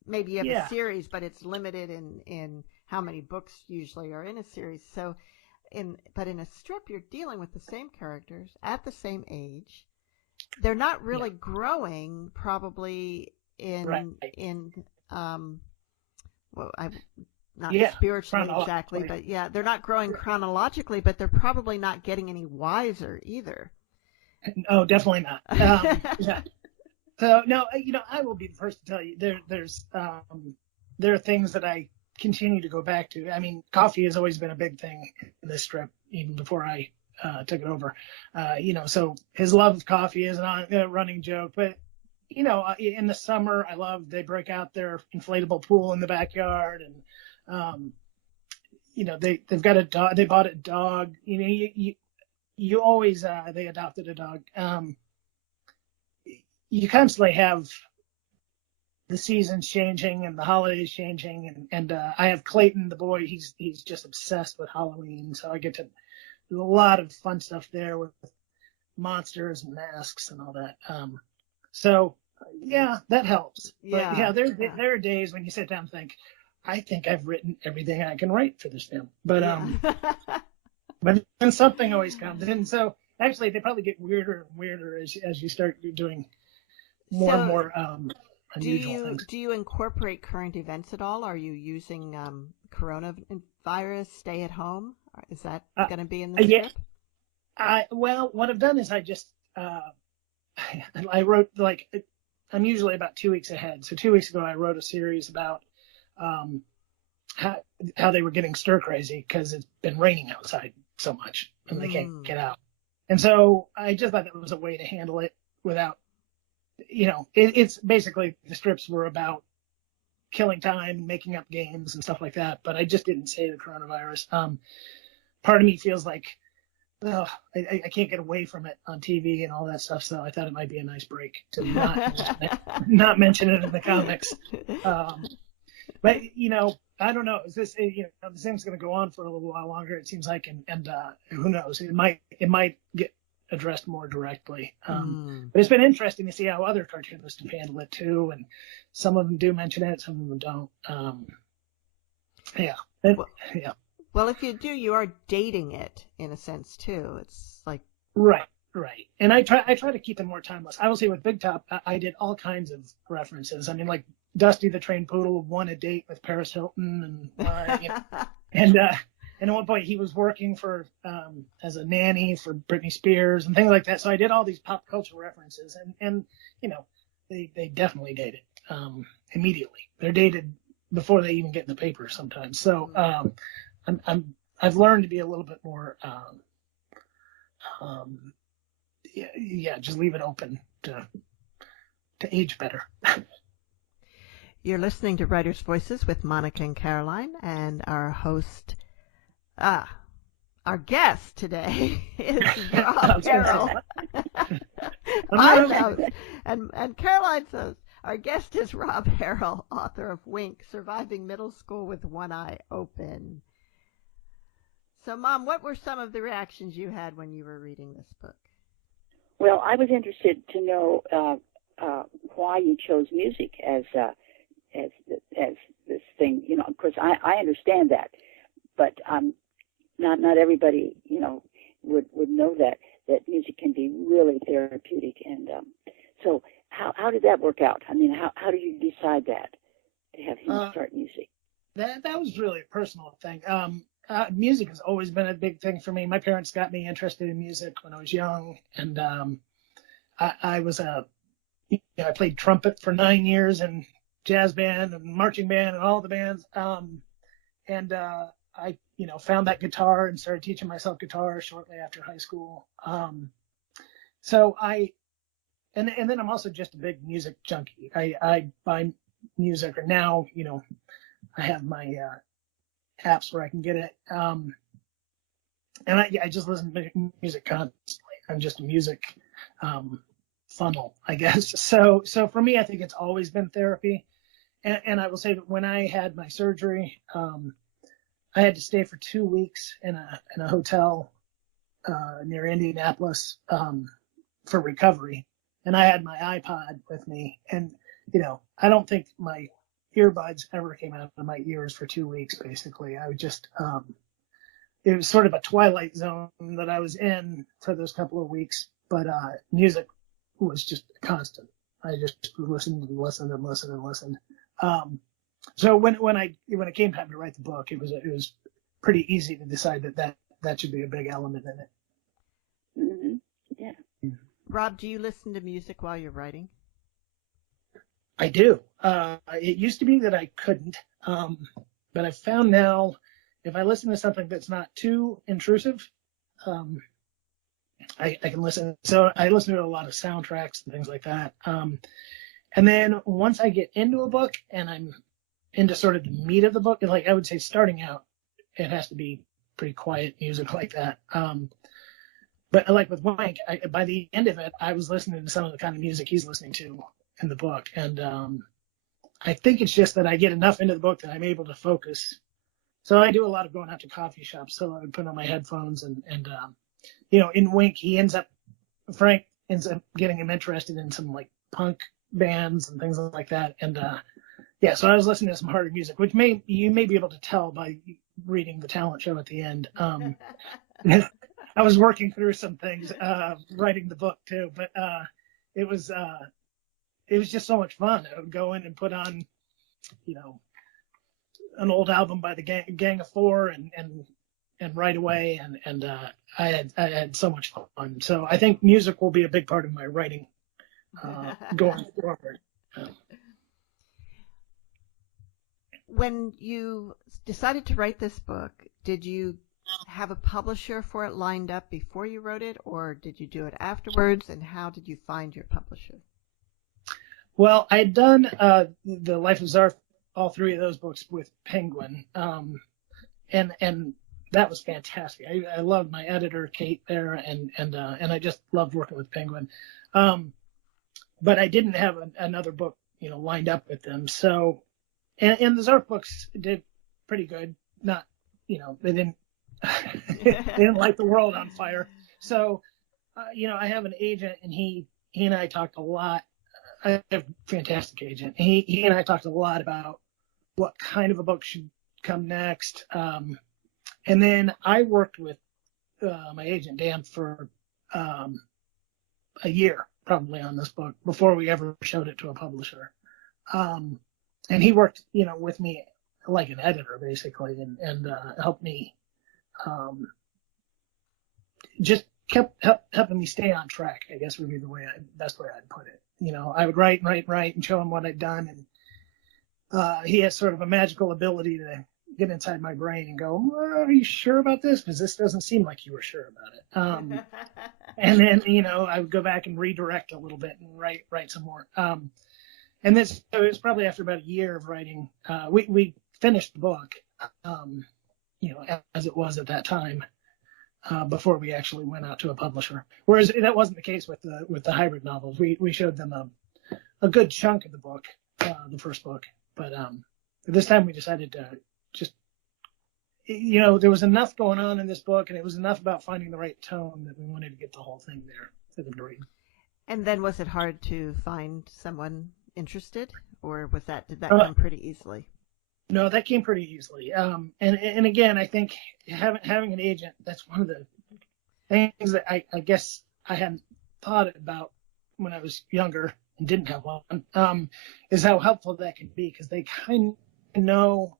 maybe you have a series, but it's limited in how many books usually are in a series. So, but in a strip, you're dealing with the same characters at the same age. They're not really growing, probably I'm not spiritually exactly, but they're not growing chronologically, but they're probably not getting any wiser either. Oh, definitely not. So no, I will be the first to tell you there are things that I continue to go back to. I mean, coffee has always been a big thing in this strip, even before I took it over. So his love of coffee is a running joke. But in the summer, they break out their inflatable pool in the backyard, and they've got a dog. They bought a dog. You always they adopted a dog. You constantly have the seasons changing and the holidays changing, and I have Clayton, the boy. He's just obsessed with Halloween, so I get to do a lot of fun stuff there with monsters and masks and all that. So yeah, that helps. Yeah. But yeah, there are days when you sit down and think, I think I've written everything I can write for this film, but but then something always comes in. So actually, they probably get weirder and weirder as you start doing more and more unusual things. Do you incorporate current events at all? Are you using coronavirus, stay at home? Is that going to be in the script? Well, what I've done is I just I wrote, like, I'm usually about 2 weeks ahead. So 2 weeks ago, I wrote a series about how they were getting stir crazy because it's been raining outside so much and they can't get out. And so I just thought that was a way to handle it without, it's basically the strips were about killing time, making up games and stuff like that. But I just didn't say the coronavirus. Part of me feels like, I can't get away from it on TV and all that stuff. So I thought it might be a nice break to not mention it in the comics. But I don't know. Is this the thing's going to go on for a little while longer? It seems like, and who knows? It might get addressed more directly. But it's been interesting to see how other cartoonists have handled it too, and some of them do mention it, some of them don't. Yeah. Well, if you do, you are dating it in a sense too. It's like right. And I try to keep them more timeless. I will say with Big Top, I did all kinds of references. I mean, like Dusty the Trained Poodle won a date with Paris Hilton, and at one point he was working for as a nanny for Britney Spears and things like that. So I did all these pop culture references, and they definitely dated immediately. They're dated before they even get in the paper sometimes. So I've learned to be a little bit more just leave it open to age better. You're listening to Writers' Voices with Monica and Caroline, and our host, our guest today is Rob Harrell. And Caroline says, our guest is Rob Harrell, author of Wink, Surviving Middle School with One Eye Open. So, Mom, what were some of the reactions you had when you were reading this book? Well, I was interested to know why you chose music as this thing. Of course, I understand that, but not everybody would know that music can be really therapeutic. And so, how did that work out? I mean, how do you decide that to have him start music? That was really a personal thing. Music has always been a big thing for me. My parents got me interested in music when I was young, and I was I played trumpet for 9 years in jazz band and marching band and all the bands. I found that guitar and started teaching myself guitar shortly after high school. So and then I'm also just a big music junkie. I buy music, or now I have my apps where I can get it. And I just listen to music constantly. I'm just a music funnel, I guess. So for me, I think it's always been therapy. And I will say that when I had my surgery, I had to stay for 2 weeks in a hotel near Indianapolis for recovery. And I had my iPod with me. And, I don't think my earbuds ever came out of my ears for 2 weeks, basically. I would just, it was sort of a twilight zone that I was in for those couple of weeks, but music was just constant. I just listened and listened and listened and listened. So when it came time to write the book, it was pretty easy to decide that should be a big element in it. Mm-hmm. Yeah. Rob, do you listen to music while you're writing? I do. It used to be that I couldn't, but I found now if I listen to something that's not too intrusive, um, I can listen. So I listen to a lot of soundtracks and things like that. And then once I get into a book and I'm into sort of the meat of the book, like I would say starting out, it has to be pretty quiet music like that. But like with Wank, by the end of it, I was listening to some of the kind of music he's listening to in the book. And I think it's just that I get enough into the book that I'm able to focus. So I do a lot of going out to coffee shops. So I would put on my headphones and in Wink, Frank ends up getting him interested in some like punk bands and things like that. And so I was listening to some harder music, which you may be able to tell by reading the talent show at the end. I was working through some things, writing the book too, but it was just so much fun. I would go in and put on, an old album by the Gang of Four and right away, and I had so much fun. So I think music will be a big part of my writing going forward. When you decided to write this book, did you have a publisher for it lined up before you wrote it, or did you do it afterwards? And how did you find your publisher? Well, I had done The Life of Zarf, all three of those books with Penguin, and that was fantastic. I loved my editor Kate there, and I just loved working with Penguin. But I didn't have another book, lined up with them. So, and the Zarf books did pretty good. Not, they didn't they didn't light the world on fire. So, I have an agent, and he and I talked a lot. I have a fantastic agent. He and I talked a lot about what kind of a book should come next. And then I worked with my agent, Dan, for a year probably on this book before we ever showed it to a publisher. And he worked, with me like an editor basically, and helped me, just kept helping me stay on track, I guess would be the best way I'd put it. I would write and show him what I'd done. And he has sort of a magical ability to get inside my brain and go, are you sure about this? Because this doesn't seem like you were sure about it. And then, I would go back and redirect a little bit and write some more. And it was probably after about a year of writing, we finished the book, as it was at that time, before we actually went out to a publisher. Whereas that wasn't the case with the hybrid novels. We showed them a good chunk of the book, the first book. But this time we decided to just, there was enough going on in this book, and it was enough about finding the right tone that we wanted to get the whole thing there for them to read. And then was it hard to find someone interested, or did that come pretty easily? No, that came pretty easily. And again, I think having an agent, that's one of the things that I guess I hadn't thought about when I was younger and didn't have one, is how helpful that can be, because they kind of know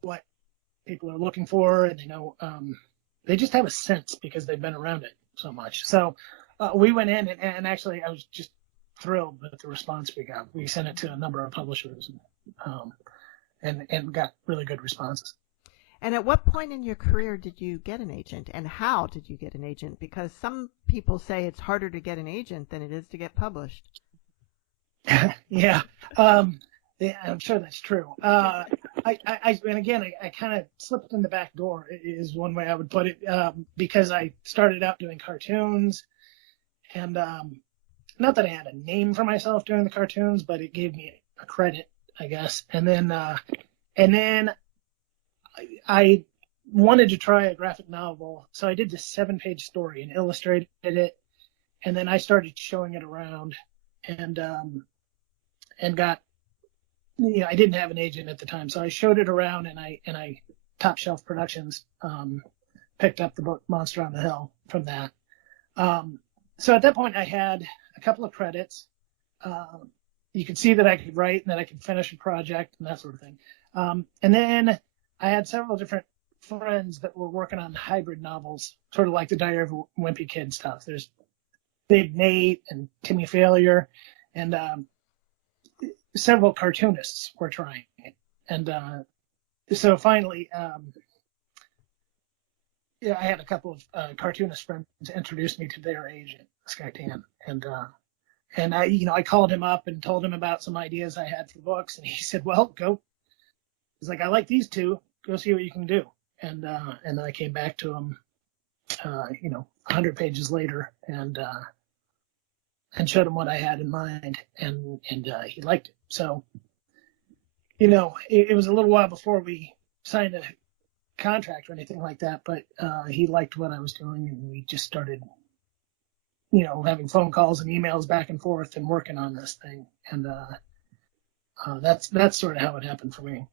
what people are looking for, and they know, they just have a sense because they've been around it so much. So we went in, and actually I was just thrilled with the response we got. We sent it to a number of publishers, and got really good responses. And at what point in your career did you get an agent, and how did you get an agent? Because some people say it's harder to get an agent than it is to get published. Yeah, I'm sure that's true. And again, I kind of slipped in the back door is one way I would put it, because I started out doing cartoons, and not that I had a name for myself doing the cartoons, but it gave me a credit, I guess. And then I wanted to try a graphic novel, so I did this 7-page story and illustrated it, and then I started showing it around, and got, I didn't have an agent at the time, so I showed it around, and I Top Shelf Productions picked up the book Monster on the Hill from that. So at that point, I had a couple of credits. You could see that I could write and that I could finish a project and that sort of thing. And then I had several different friends that were working on hybrid novels, sort of like the Diary of a Wimpy Kid stuff. There's Big Nate and Timmy Failure. And several cartoonists were trying it. And so finally, yeah, I had a couple of cartoonist friends introduce me to their agent, Skytan, and I called him up and told him about some ideas I had for books, and he said, "Well, go." He's like, "I like these two. Go see what you can do." And then I came back to him, 100 pages later, and showed him what I had in mind, and he liked it. So, it was a little while before we signed a contract or anything like that, but he liked what I was doing, and we just started, having phone calls and emails back and forth and working on this thing. And that's sort of how it happened for me.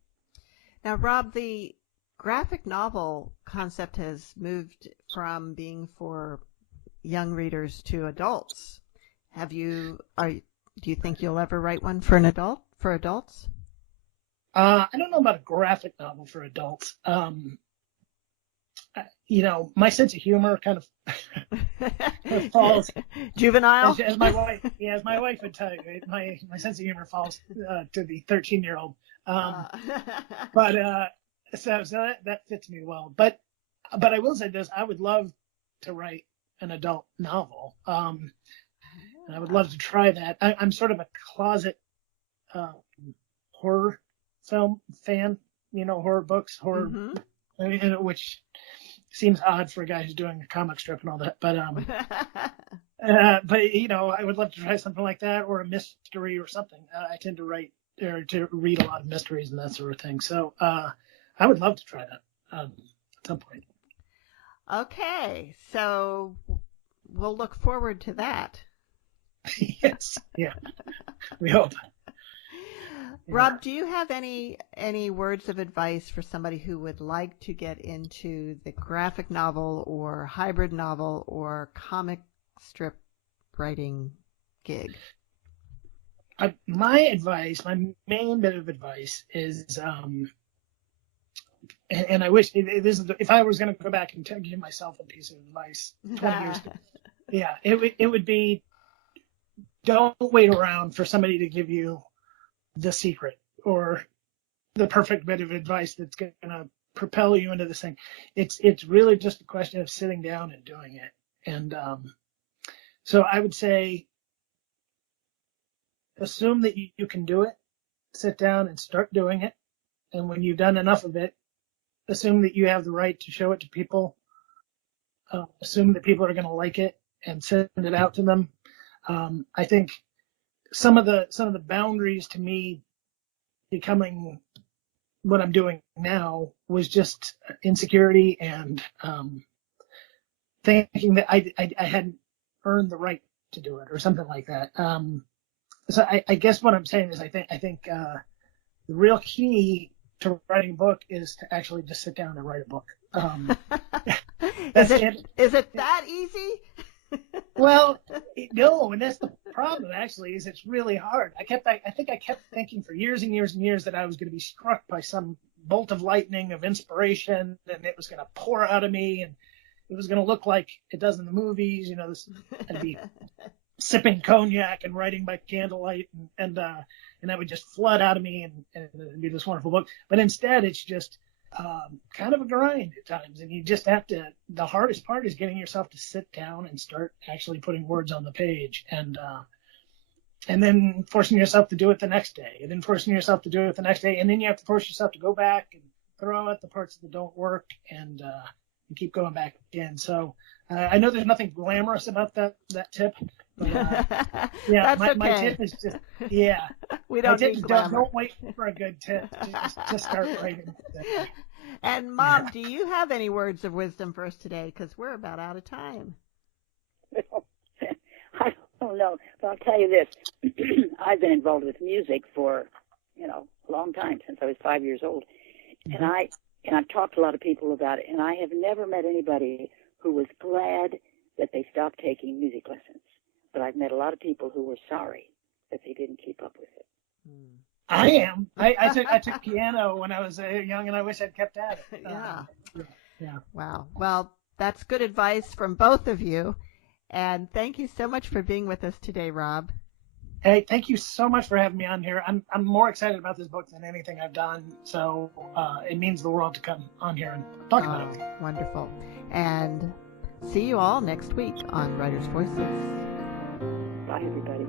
Now, Rob, the graphic novel concept has moved from being for young readers to adults. Do you think you'll ever write one for adults? I don't know about a graphic novel for adults. My sense of humor kind of falls juvenile. As my wife would tell you, my sense of humor falls to the 13-year-old. But so that fits me well. But I will say this: I would love to write an adult novel. And I would love to try that. I'm sort of a closet horror film fan, horror books, horror, which seems odd for a guy who's doing a comic strip and all that. But I would love to try something like that, or a mystery or something. I tend to write or to read a lot of mysteries and that sort of thing. So I would love to try that at some point. Okay, so we'll look forward to that. Yes, yeah, we hope. Rob, do you have any words of advice for somebody who would like to get into the graphic novel or hybrid novel or comic strip writing gig? My main bit of advice is, and I wish if I was going to go back and give myself a piece of advice 20 years ago, yeah, it would be, don't wait around for somebody to give you the secret or the perfect bit of advice that's going to propel you into this thing. It's really just a question of sitting down and doing it. And so I would say, assume that you can do it, sit down and start doing it. And when you've done enough of it, assume that you have the right to show it to people. Assume that people are going to like it and send it out to them. I think some of the boundaries to me becoming what I'm doing now was just insecurity and thinking that I hadn't earned the right to do it or something like that. So I guess what I'm saying is I think the real key to writing a book is to actually just sit down and write a book. Is it that easy? Well, no, and that's the problem. Actually, is it's really hard. I think I kept thinking for years and years and years that I was going to be struck by some bolt of lightning of inspiration, and it was going to pour out of me, and it was going to look like it does in the movies. I'd be sipping cognac and writing by candlelight, and that would just flood out of me, and it'd be this wonderful book. But instead, it's just kind of a grind at times, and you just have to. The hardest part is getting yourself to sit down and start actually putting words on the page, and then forcing yourself to do it the next day, and then forcing yourself to do it the next day, and then you have to force yourself to go back and throw out the parts that don't work, and keep going back again. So I know there's nothing glamorous about that tip, but yeah, that's my okay. tip is just we don't need glamour. Don't wait for a good tip. Just start writing. And Mom, do you have any words of wisdom for us today? Because we're about out of time. I don't know, but I'll tell you this. I've been involved with music for, a long time, since I was 5 years old. And I've talked to a lot of people about it, and I have never met anybody who was glad that they stopped taking music lessons. But I've met a lot of people who were sorry that they didn't keep up with it. I am. I took piano when I was young, and I wish I'd kept at it. Yeah. Wow. Well, that's good advice from both of you. And thank you so much for being with us today, Rob. Hey, thank you so much for having me on here. I'm more excited about this book than anything I've done, so it means the world to come on here and talk about it. Wonderful. And see you all next week on Writers' Voices. Bye, everybody.